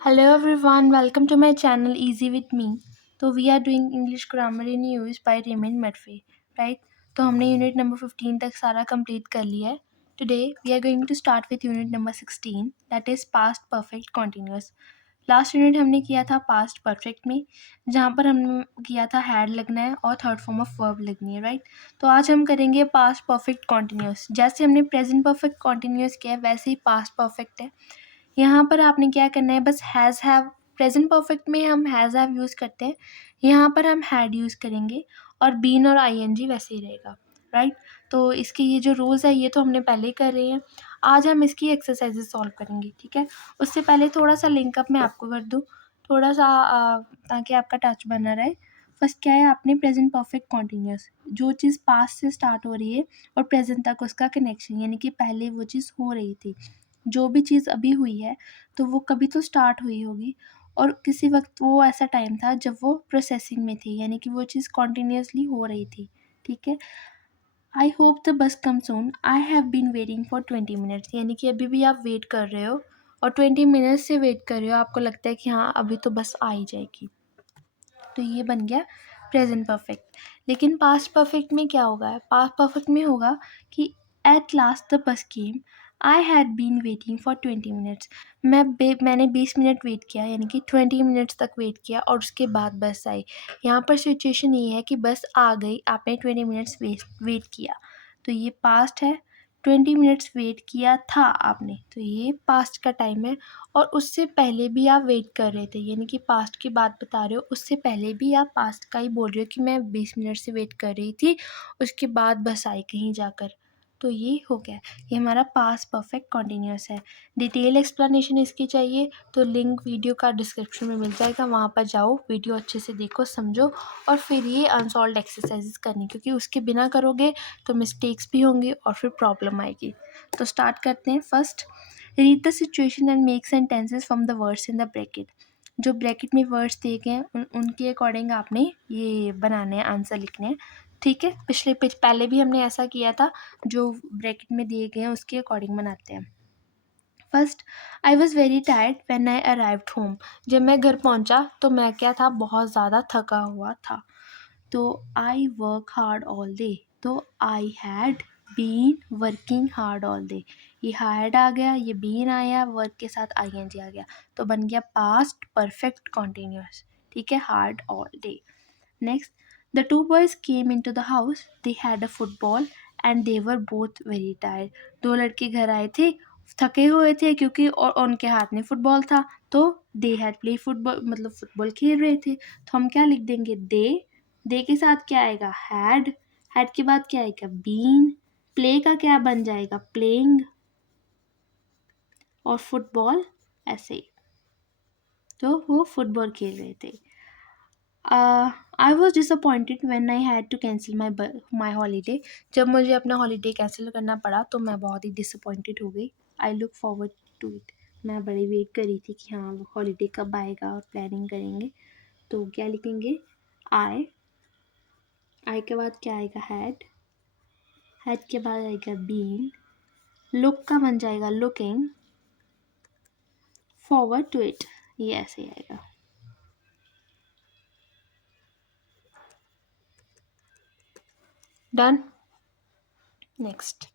Hello everyone, welcome to my channel Easy with me. तो we are doing English grammar in use by Raymond Murphy, right? तो हमने unit number 15 तक सारा complete कर लिया है. Today we are going to start with unit number 16, that is past perfect continuous. Last unit हमने किया था पास्ट परफेक्ट में, जहाँ पर हमने किया था हैड लगना है और थर्ड फॉर्म ऑफ वर्ब लगनी है, राइट? तो आज हम करेंगे पास्ट परफेक्ट कॉन्टिन्यूस. जैसे हमने प्रेजेंट परफेक्ट कॉन्टिन्यूस किया है वैसे ही पास्ट परफेक्ट है. यहाँ पर आपने क्या करना है, बस हैज़ हैव. प्रेजेंट परफेक्ट में हम हैज़ हैव यूज़ करते हैं, यहाँ पर हम हैड यूज़ करेंगे और बीन और आईएनजी वैसे ही रहेगा, राइट? तो इसके ये जो रूल्स है ये तो हमने पहले ही कर रहे हैं. आज हम इसकी एक्सरसाइजेस सॉल्व करेंगे, ठीक है? उससे पहले थोड़ा सा लिंकअप मैं आपको कर दूँ, थोड़ा सा ताकि आपका टच बना रहे. फर्स्ट क्या है, आपने प्रेजेंट परफेक्ट कॉन्टिन्यूस, जो चीज़ पास्ट से स्टार्ट हो रही है और प्रेजेंट तक उसका कनेक्शन, यानी कि पहले वो चीज़ हो रही थी. जो भी चीज़ अभी हुई है तो वो कभी तो स्टार्ट हुई होगी और किसी वक्त वो ऐसा टाइम था जब वो प्रोसेसिंग में थी, यानी कि वो चीज़ कॉन्टिन्यूसली हो रही थी, ठीक है? आई hope the bus come soon. I have been waiting for 20 minutes, यानी कि अभी भी आप वेट कर रहे हो और 20 मिनट्स से वेट कर रहे हो, आपको लगता है कि हाँ अभी तो बस आ ही जाएगी. तो ये बन गया प्रेजेंट परफेक्ट. लेकिन पास्ट परफेक्ट में क्या होगा, पास्ट परफेक्ट में होगा कि eight last the bus came. I had been waiting for 20 minutes. मैंने 20 मिनट वेट किया, यानी कि 20 मिनट्स तक वेट किया और उसके बाद बस आई. यहाँ पर सिचुएशन ये है कि बस आ गई, आपने 20 मिनट्स वेट किया, तो ये पास्ट है. 20 मिनट्स वेट किया था आपने, तो ये पास्ट का टाइम है. और उससे पहले भी आप वेट कर रहे थे, यानी कि पास्ट की बात बता रहे हो, उससे पहले भी आप पास्ट का ही बोल रहे हो कि मैं 20 मिनट से वेट कर रही थी, उसके बाद बस आई कहीं जाकर. तो ये हो गया, ये हमारा पास्ट परफेक्ट कॉन्टिन्यूस है. डिटेल एक्सप्लेनेशन इसकी चाहिए तो लिंक वीडियो का डिस्क्रिप्शन में मिल जाएगा, वहाँ पर जाओ, वीडियो अच्छे से देखो, समझो और फिर ये अनसॉल्व एक्सरसाइजेस करनी, क्योंकि उसके बिना करोगे तो मिस्टेक्स भी होंगे और फिर प्रॉब्लम आएगी. तो स्टार्ट करते हैं. First, read the situation and make sentences from the words in the bracket. जो ब्रैकेट में वर्ड्स दिए गए हैं उनके अकॉर्डिंग आपने ये बनाने हैं, आंसर लिखने हैं, ठीक है? पिछले पेज पहले भी हमने ऐसा किया था, जो ब्रैकेट में दिए गए हैं उसके अकॉर्डिंग बनाते हैं. First, I was very tired when I arrived home. जब मैं घर पहुंचा तो मैं क्या था, बहुत ज़्यादा थका हुआ था. तो I work hard all day. तो I had been working hard all day. ये हैड आ गया, ये बीन आया, वर्क के साथ आई एन जी आ गया, तो बन गया पास्ट परफेक्ट कॉन्टिन्यूस, ठीक है? Hard all day. Next, the two boys came in to the house. They had a football and they were both very tired. दो लड़के घर आए थे, थके हुए थे क्योंकि और उनके हाथ में फुटबॉल था, तो दे हैड प्ले फुटबॉल, मतलब फुटबॉल खेल रहे थे. तो हम क्या लिख देंगे, दे के साथ क्या आएगा, हैड के बाद क्या आएगा, बीन. प्ले का क्या बन जाएगा, प्लेइंग. और फुटबॉल ऐसे ही, तो वो फुटबॉल खेल रहे थे. I was disappointed when I had to cancel my holiday. जब मुझे अपना हॉलीडे कैंसिल करना पड़ा तो मैं बहुत ही डिसअपॉइंटेड हो गई. I look forward to it. मैं बड़ी वेट कर रही थी कि हाँ वो हॉलीडे कब आएगा और प्लानिंग करेंगे. तो क्या लिखेंगे, आई के बाद क्या आएगा, हैड के बाद आएगा बीन. लुक का बन जाएगा लुकिंग फॉरवर्ड टू इट. ये ऐसे ही आएगा. Done. Next,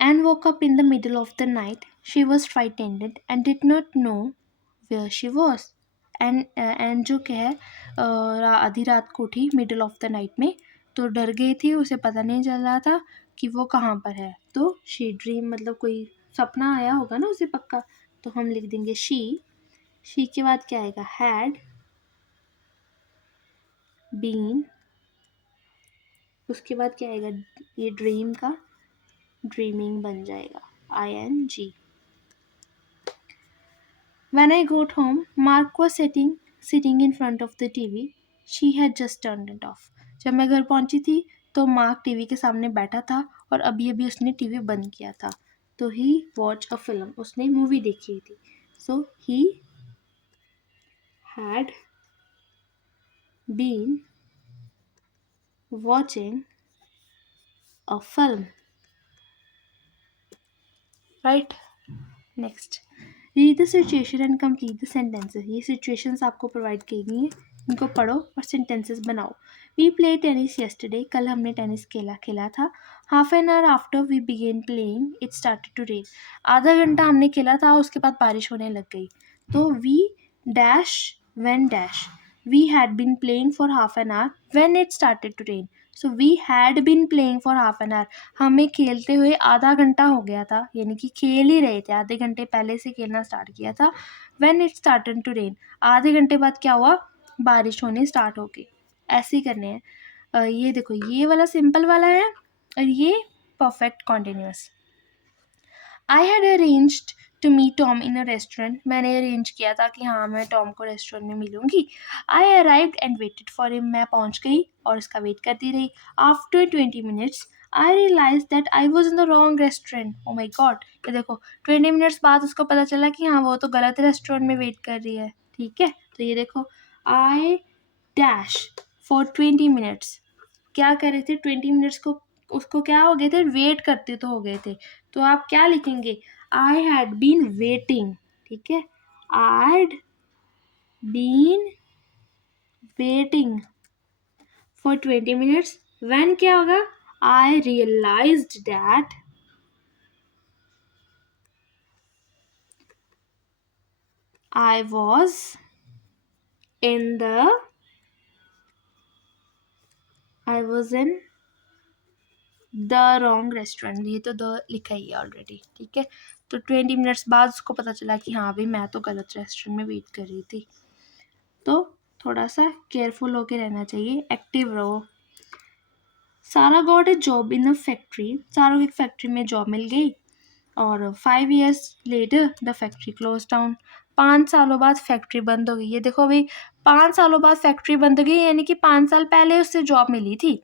Anne woke up in the middle of the night. She was frightened and did not know where she was. And जो क्या है, आधी रात को उठी मिडल ऑफ द नाइट में, तो डर गई थी, उसे पता नहीं चल रहा था कि वो कहाँ पर है. तो शी ड्रीम, मतलब कोई सपना आया होगा ना उसे पक्का, तो हम लिख देंगे शी के बाद क्या आएगा, हैड बीन. उसके बाद क्या आएगा, ये ड्रीम का ड्रीमिंग बन जाएगा, ING. When I got home, Mark was sitting in front of the TV. She had just turned it off. जब मैं घर पहुंची थी तो मार्क टीवी के सामने बैठा था और अभी अभी उसने टीवी बंद किया था. तो he watched a film. उसने मूवी देखी थी. So he had been watching a film. Right? Next. Read the situation and complete the sentences. ये सिचुएशंस आपको प्रोवाइड की गई हैं, इनको पढ़ो और सेंटेंसेस बनाओ। वी प्ले टेनिस येस्टरडे, कल हमने टेनिस खेला था। Half an hour after we began playing it started to rain. आधा घंटा हमने खेला था, उसके बाद बारिश होने लग गई। तो we dash when dash, we had been playing for half an hour when it started to rain. So we had been playing for half an hour, हमें खेलते हुए आधा घंटा हो गया था, यानी कि खेल ही रहे थे, आधे घंटे पहले से खेलना स्टार्ट किया था। When it started to rain, आधे घंटे बाद क्या हुआ, बारिश होनी स्टार्ट हो गई। ऐसे ही करने हैं। ये देखो, ये वाला सिंपल वाला है और ये perfect continuous. I had arranged to meet Tom in a restaurant, मैंने अरेंज किया था कि हाँ मैं टॉम को रेस्टोरेंट में मिलूंगी। I arrived and waited for him, मैं पहुंच गई और उसका वेट करती रही। After 20 minutes I realize that I was in the wrong restaurant. Oh my god, ये देखो 20 मिनट्स बाद उसको पता चला कि हाँ वो तो गलत रेस्टोरेंट में वेट कर रही है। ठीक है, तो ये देखो, आई डैश फॉर 20 मिनट्स, क्या कर रहे थे 20 मिनट्स को, उसको क्या हो गए थे, वेट करते तो हो गए थे। तो आप क्या लिखेंगे, आई हैड बीन वेटिंग। ठीक है, I had been waiting for 20 minutes when क्या होगा, I realised that I was in the wrong restaurant. ये तो द लिखा ही है ऑलरेडी। ठीक है, तो 20 मिनट्स बाद उसको पता चला कि हाँ भाई मैं तो गलत रेस्टोरेंट में वेट कर रही थी। तो थोड़ा सा केयरफुल होके रहना चाहिए, एक्टिव रहो। सारा got a job in a factory, सारा को एक फैक्ट्री में जॉब मिल गई और 5 years later the factory close down, 5 सालों बाद फैक्ट्री बंद हो गई। ये देखो अभी 5 सालों बाद फैक्ट्री बंद हो गई, यानी कि 5 साल पहले उससे जॉब मिली थी।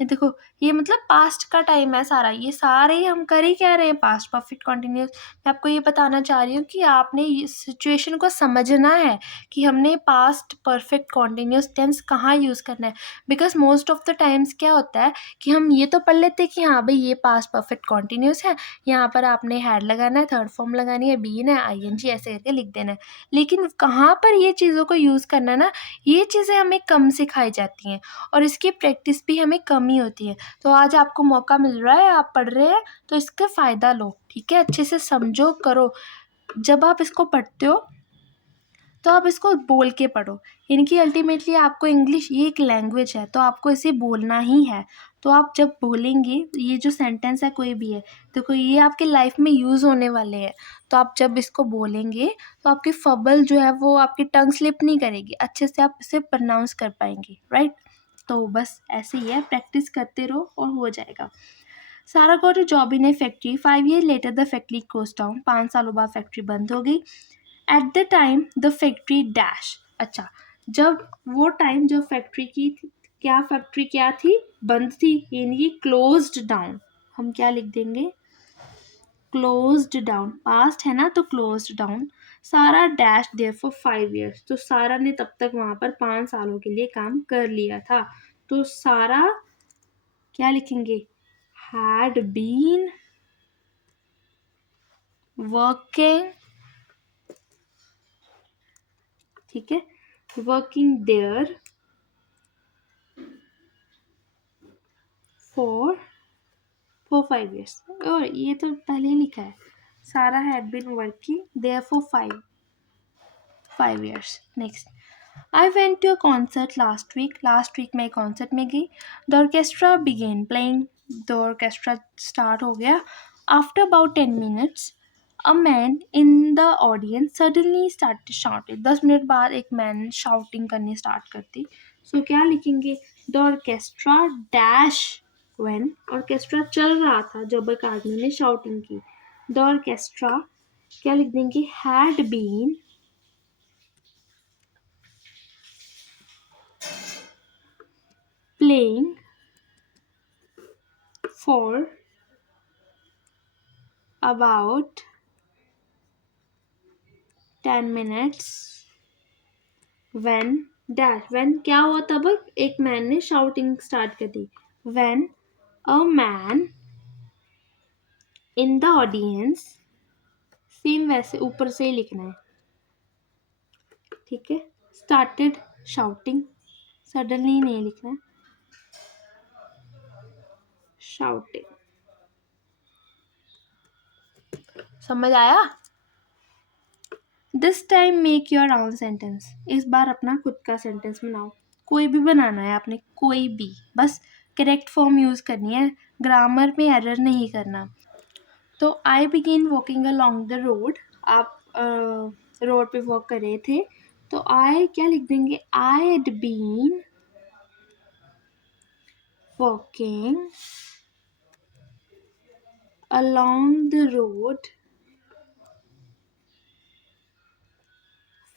ये देखो, ये मतलब पास्ट का टाइम है सारा, ये सारे ही हम कर ही क्या रहे हैं, पास्ट परफेक्ट कंटिन्यूस। मैं आपको ये बताना चाह रही हूँ कि आपने इस सिचुएशन को समझना है कि हमने पास्ट परफेक्ट कंटिन्यूस टेंस कहाँ यूज़ करना है। Because most of the times क्या होता है कि हम ये तो पढ़ लेते हैं कि हाँ भाई ये पास्ट परफेक्ट कंटिन्यूस है, यहाँ पर आपने हैड लगाना है, थर्ड फॉर्म लगानी है, बीन है, आईएनजी ऐसे करके लिख देना है। लेकिन कहाँ पर ये चीज़ों को यूज़ करना ना, ये चीज़ें हमें कम सिखाई जाती हैं और इसकी प्रैक्टिस भी हमें कम ही होती है। तो आज आपको मौका मिल रहा है, आप पढ़ रहे हैं, तो इसका फ़ायदा लो। ठीक है, अच्छे से समझो, करो। जब आप इसको पढ़ते हो तो आप इसको बोल के पढ़ो, यानी कि अल्टीमेटली आपको इंग्लिश ये एक लैंग्वेज है, तो आपको इसे बोलना ही है। तो आप जब बोलेंगे, ये जो सेंटेंस है कोई भी है, देखो ये आपके लाइफ में यूज़ होने वाले हैं। तो आप जब इसको बोलेंगे तो आपकी फबल जो है वो आपकी टंग स्लिप नहीं करेगी, अच्छे से आप इसे प्रोनाउंस कर पाएंगे, राइट। तो बस ऐसे ही है, प्रैक्टिस करते रहो और हो जाएगा। Sarah got a job in a factory, 5 years later the factory close down, 5 सालों बाद फैक्ट्री बंद हो गई। At the time the factory dash, अच्छा जब वो टाइम जब फैक्ट्री की क्या फैक्ट्री क्या थी, बंद थी, यानी कि क्लोज्ड डाउन। हम क्या लिख देंगे, क्लोज्ड डाउन, पास्ट है ना तो क्लोज्ड डाउन। सारा डैश देयर फॉर 5 years, तो सारा ने तब तक वहां पर 5 सालों के लिए काम कर लिया था। तो सारा क्या लिखेंगे, हैड बीन वर्किंग, ठीक है, वर्किंग देयर फॉर 5 years। और ये तो पहले ही लिखा है, Sarah had been working there for 5 years। Next, I went to a concert last week मैं कॉन्सर्ट में गई। The orchestra began playing, the orchestra start हो गया। After about 10 minutes a man in the audience suddenly start shouting, 10 minute बाद एक man shouting करनी start करती। सो क्या लिखेंगे, the orchestra dash when, orchestra चल रहा था जब एक आदमी ने शाउटिंग की। द ऑर्केस्ट्रा क्या लिख देंगे, had been playing for about 10 minutes when dash, when क्या हुआ तब एक मैन ने शाउटिंग स्टार्ट कर दी। when a man in the audience same वैसे ऊपर से ही लिखना है, ठीक है। स्टार्टेड शाउटिंग, सडनली नहीं लिखना है, शाउटिंग। समझ आया? This time make your own sentence, इस बार अपना खुद का सेंटेंस बनाओ। कोई भी बनाना है आपने, कोई भी, बस करेक्ट फॉर्म यूज करनी है, ग्रामर में एरर नहीं करना। तो I begin walking along the road, आप रोड पे वॉक कर रहे थे, तो आई क्या लिख देंगे, I had been walking along the road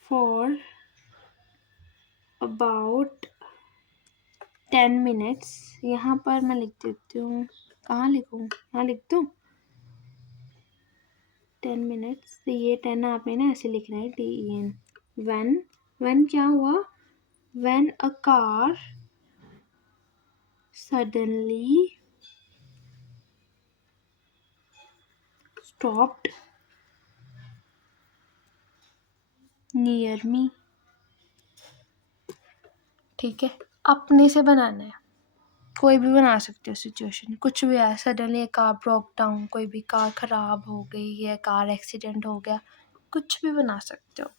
for about 10 minutes। यहाँ पर मैं लिख देती हूँ, कहाँ लिखूँ, यहाँ लिख दूँ 10 minutes। तो ये 10 आपने ना ऐसे लिखना है, TEN। when क्या हुआ, when a car suddenly stopped near me, ठीक है। अपने से बनाना है, कोई भी बना सकते हो सिचुएशन, कुछ भी है, सडनली कार ब्रोक डाउन, कोई भी कार ख़राब हो गई या कार एक्सीडेंट हो गया, कुछ भी बना सकते हो।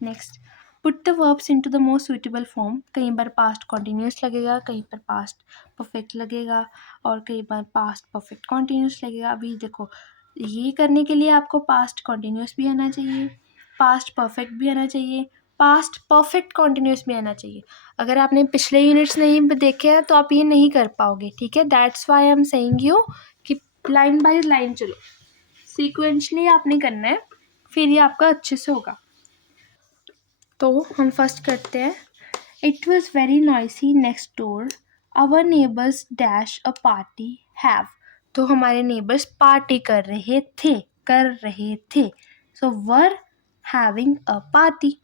Next, put the verbs into the most suitable form. कहीं बार पास्ट कॉन्टिन्यूस लगेगा, कहीं पर पास्ट परफेक्ट लगेगा, और कई बार पास्ट परफेक्ट कॉन्टिन्यूस लगेगा। अभी देखो, ये करने के लिए आपको पास्ट कॉन्टिन्यूस भी आना चाहिए, पास्ट परफेक्ट भी आना चाहिए, पास्ट परफेक्ट कॉन्टिन्यूस भी आना चाहिए। अगर आपने पिछले यूनिट्स नहीं देखे हैं तो आप ये नहीं कर पाओगे, ठीक है। That's why I am saying you कि लाइन बाय लाइन चलो, सीक्वेंशली आपने करना है, फिर ये आपका अच्छे से होगा। तो हम फर्स्ट करते हैं। It was very noisy next door, our neighbours dash a party have. तो हमारे नेबर्स पार्टी कर रहे थे, so were having a party.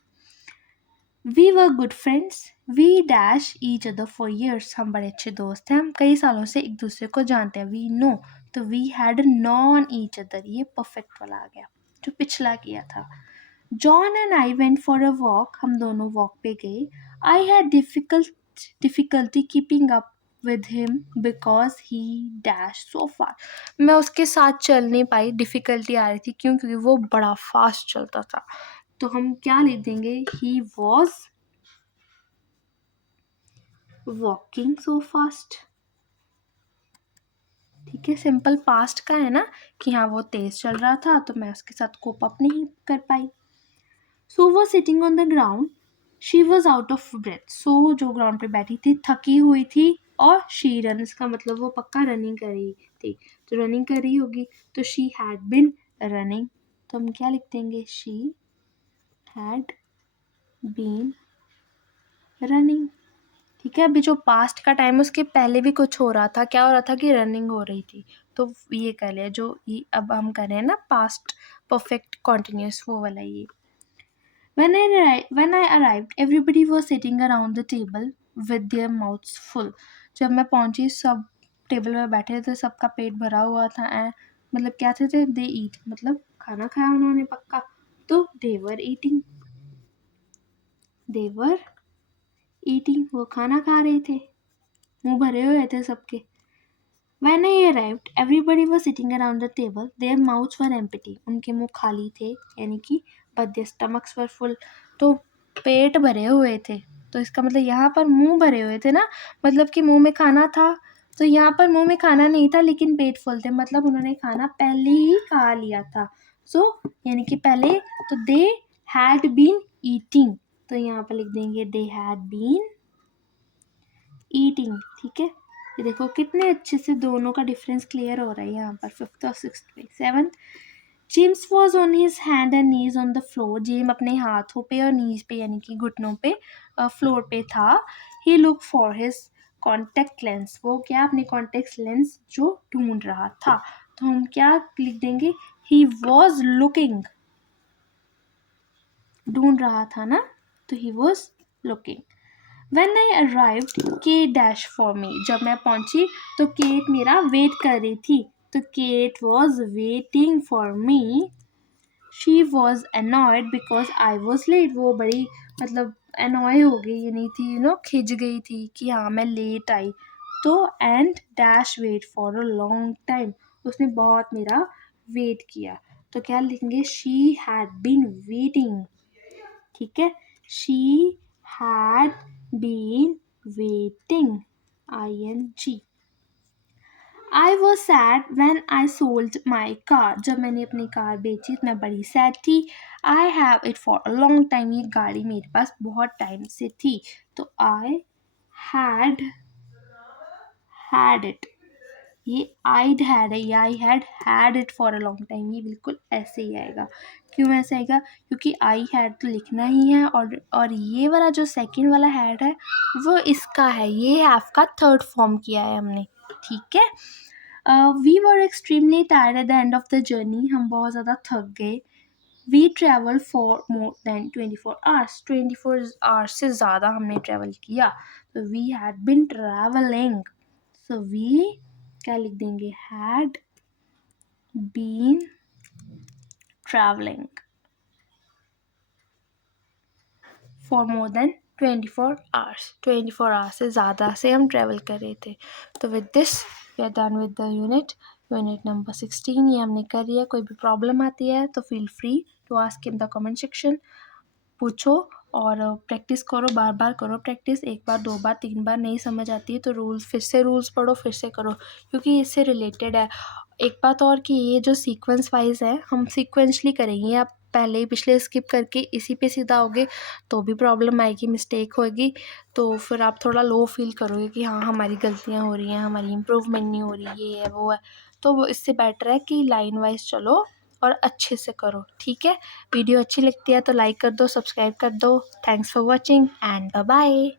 We were good friends, we dash each other for years. हम बड़े अच्छे दोस्त हैं, हम कई सालों से एक दूसरे को जानते हैं। वी नो, तो we had known each other, ये परफेक्ट वाला आ गया जो पिछला किया था। John and I went for a walk, हम दोनों वॉक पे गए। I had difficulty keeping up with him because he dash so far. मैं उसके साथ चल नहीं पाई, डिफ़िकल्टी आ रही थी, क्यों, क्योंकि वो बड़ा फास्ट चलता था। तो हम क्या लिख देंगे, he was walking so fast, ठीक है। सिंपल पास्ट का है ना कि हाँ वो तेज चल रहा था, तो मैं उसके साथ कोप अप नहीं कर पाई। So was sitting on the ground, she was out of breath. सो जो ग्राउंड पे बैठी थी थकी हुई थी, और शी रन्स का मतलब वो पक्का रनिंग कर रही थी, तो रनिंग कर रही होगी, तो शी हैड बिन रनिंग, तो हम क्या लिख देंगे, शी हैड बीन रनिंग, ठीक है। अभी जो पास्ट का टाइम, उसके पहले भी कुछ हो रहा था, क्या हो रहा था कि रनिंग हो रही थी, तो ये कर लिया। जो ये अब हम कर रहे हैं ना पास्ट परफेक्ट कॉन्टिन्यूस, वो वाला ये। When I arrived, everybody was sitting around the table with their mouths full. जब मैं पहुंची, सब टेबल पे बैठे थे, सबका पेट भरा हुआ था। मतलब क्या थे, दे ईट, मतलब खाना खाया उन्होंने पक्का, तो they were eating, वो खाना खा रहे थे, मुंह भरे हुए थे सबके। When I arrived, everybody was sitting around the table. Their mouths were empty. उनके मुंह खाली थे, यानी कि but their stomachs were full. तो पेट भरे हुए थे, तो इसका मतलब यहाँ पर मुंह भरे हुए थे ना, मतलब कि मुंह में खाना था। तो यहाँ पर मुंह में खाना नहीं था, लेकिन पेट फुल थे, मतलब उन्होंने खाना पहले ही खा लिया था। सो यानी कि पहले, तो they had been eating, तो यहाँ पर लिख देंगे they had been eating, ठीक है। ये देखो कितने अच्छे से दोनों का डिफरेंस क्लियर हो रहा है यहाँ पर, 5th और 6th में। 7th, James was on his hand and knees on the floor. James अपने हाथों पे और नीज पे, यानी कि घुटनों पे, फ्लोर पे था। He look for his contact lens, वो क्या अपने कॉन्टेक्ट लेंस जो ढूंढ रहा था, तो हम क्या लिख देंगे, ही वॉज लुकिंग, ढूंढ रहा था ना, तो he was looking. When I arrived, Kate dashed for me. जब मैं पहुंची तो केट मेरा वेट कर रही थी, तो Kate was waiting for me she was annoyed because I was late. वो बड़ी मतलब annoy हो गई नहीं थी, खिंच गई थी कि हाँ मैं लेट आई. तो and dash wait for a long time, उसने बहुत मेरा वेट किया. तो क्या लिखेंगे, शी हैड बीन वेटिंग. ठीक है, she had been waiting, ING. I was sad when I sold my car. जब मैंने अपनी कार बेची मैं बड़ी सैड थी. I have it for a long time. ये गाड़ी मेरे पास बहुत टाइम से थी. तो आई हैड हैड इट, ये आईड हैड है, ये I had it for a long time. ये बिल्कुल ऐसे ही आएगा. क्यों ऐसे आएगा, क्योंकि आई हैड तो लिखना ही है, और ये वाला जो सेकंड वाला हैड है वो इसका है, ये हैव का थर्ड फॉर्म किया है हमने. ठीक है. We were extremely tired at the end of the journey. हम बहुत ज़्यादा थक गए. We travel for more than 24 hours. 24 hours से ज़्यादा हमने ट्रेवल किया. तो we had been travelling. So we क्या लिख देंगे, had been travelling for more than 24 hours. 24 hours से ज़्यादा से हम ट्रैवल कर रहे थे. तो with this we are done with the unit number 16. ये हमने कर लिया. कोई भी प्रॉब्लम आती है तो feel free to ask in the comment section. पूछो और प्रैक्टिस करो, बार बार करो प्रैक्टिस. एक बार, दो बार, तीन बार नहीं समझ आती है तो फिर से रूल्स पढ़ो, फिर से करो, क्योंकि इससे रिलेटेड है. एक बात और कि ये जो सीक्वेंस वाइज है हम सीक्वेंशली करेंगे. आप पहले पिछले स्किप करके इसी पे सीधा आओगे तो भी प्रॉब्लम आएगी, मिस्टेक होगी. तो फिर आप थोड़ा लो फील करोगे कि हाँ हमारी गलतियाँ हो रही हैं, हमारी इम्प्रूवमेंट नहीं हो रही, ये है वो है. तो वो इससे बेटर है कि लाइन वाइज चलो और अच्छे से करो. ठीक है. वीडियो अच्छी लगती है तो लाइक कर दो, सब्सक्राइब कर दो. Thanks for watching and bye bye.